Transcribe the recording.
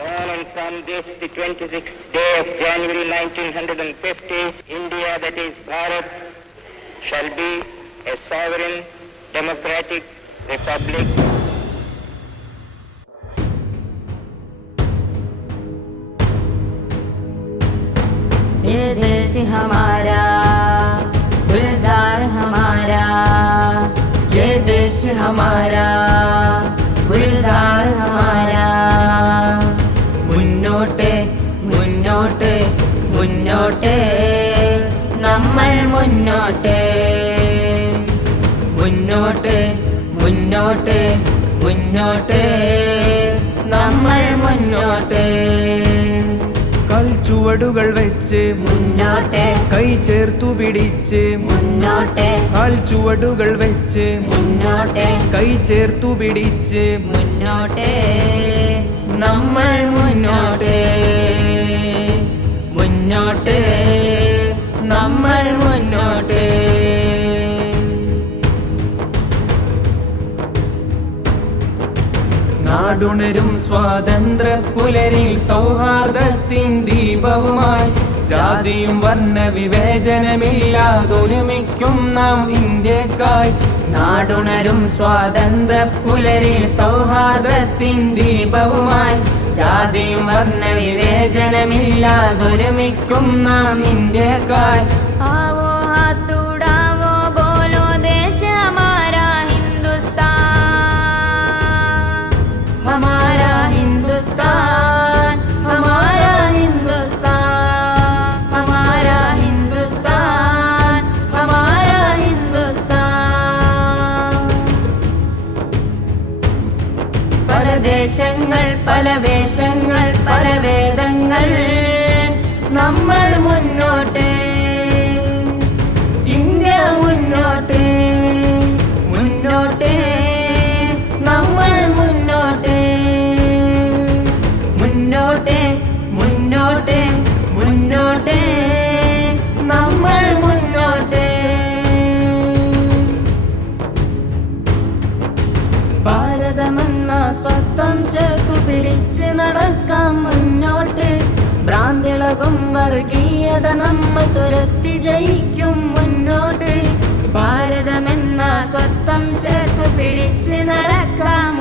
On and from this, the 26th day of January 1950, India, that is Bharat, shall be a sovereign, democratic republic. ये देश हमारा, गुलजार हमारा, ये देश हमारा, गुलजार हमारा. മുന്നോട്ട് മുന്നോട്ട് മുന്നോട്ട് നമ്മൾ മുന്നോട്ട് മുന്നോട്ട് മുന്നോട്ട് മുന്നോട്ട് നമ്മൾ മുന്നോട്ട്. കാൽച്ചുവടുകൾ വെച്ച് മുന്നോട്ട് കൈ ചേർത്തു പിടിച്ച് മുന്നോട്ട് കാൽച്ചുവടുകൾ വെച്ച് മുന്നോട്ട് കൈ ചേർത്തു പിടിച്ച് മുന്നോട്ട് നമ്മൾ മുന്നോട്ട് മുന്നോട്ട് നമ്മൾ മുന്നോട്ട്. നാടുണരും സ്വാതന്ത്ര്യ പുലരിൽ സൗഹാർദ്ദത്തിൻ ദീപവുമായി ജാതിയും വർണ്ണ വിവേചനമില്ലാതൊരുമിക്കും നാം ഇന്ത്യക്കായി. നാടുണരും സ്വാതന്ത്ര്യ പുലരിൽ സൗഹാർദ്ദത്തിൻ ദീപവുമായി ജാതിയും വർണ്ണ വിവേചനമില്ലാതൊരുമിക്കും നാം ഇന്ത്യക്കായി. ആവോ ഹാത്ത് ഉടാവോ ബോലോ ദേശ ഹമാരാ ഹിന്ദുസ്ഥാൻ, ഹമാരാ ഹിന്ദുസ്ഥാൻ, ഹമാരാ ഹിന്ദുസ്ഥാൻ, ഹമാരാ ഹിന്ദുസ്ഥാൻ, ഹമാരാ ഹിന്ദുസ്ഥാൻ. പല ദേശങ്ങൾ പല വേഷങ്ങൾ പല വേദങ്ങൾ നമ്മൾ മുന്നോട്ട്, ഇന്ത്യ മുന്നോട്ട് മുന്നോട്ട് നമ്മൾ മുന്നോട്ട് മുന്നോട്ട് മുന്നോട്ട് മുന്നോട്ട് നമ്മൾ മുന്നോട്ട്. ഭാരതമെന്ന സ്വത്തം ചേർത്തു പിടിച്ച് നടക്കാം മുന്നോട്ട്. ഭ്രാന്തിളകും വർഗീയത നമ്മൾ തുരത്തി ജയിക്കും മുന്നോട്ട്. ഭാരതമെന്ന സ്വത്തം ചേർത്തു പിടിച്ച് നടക്കാം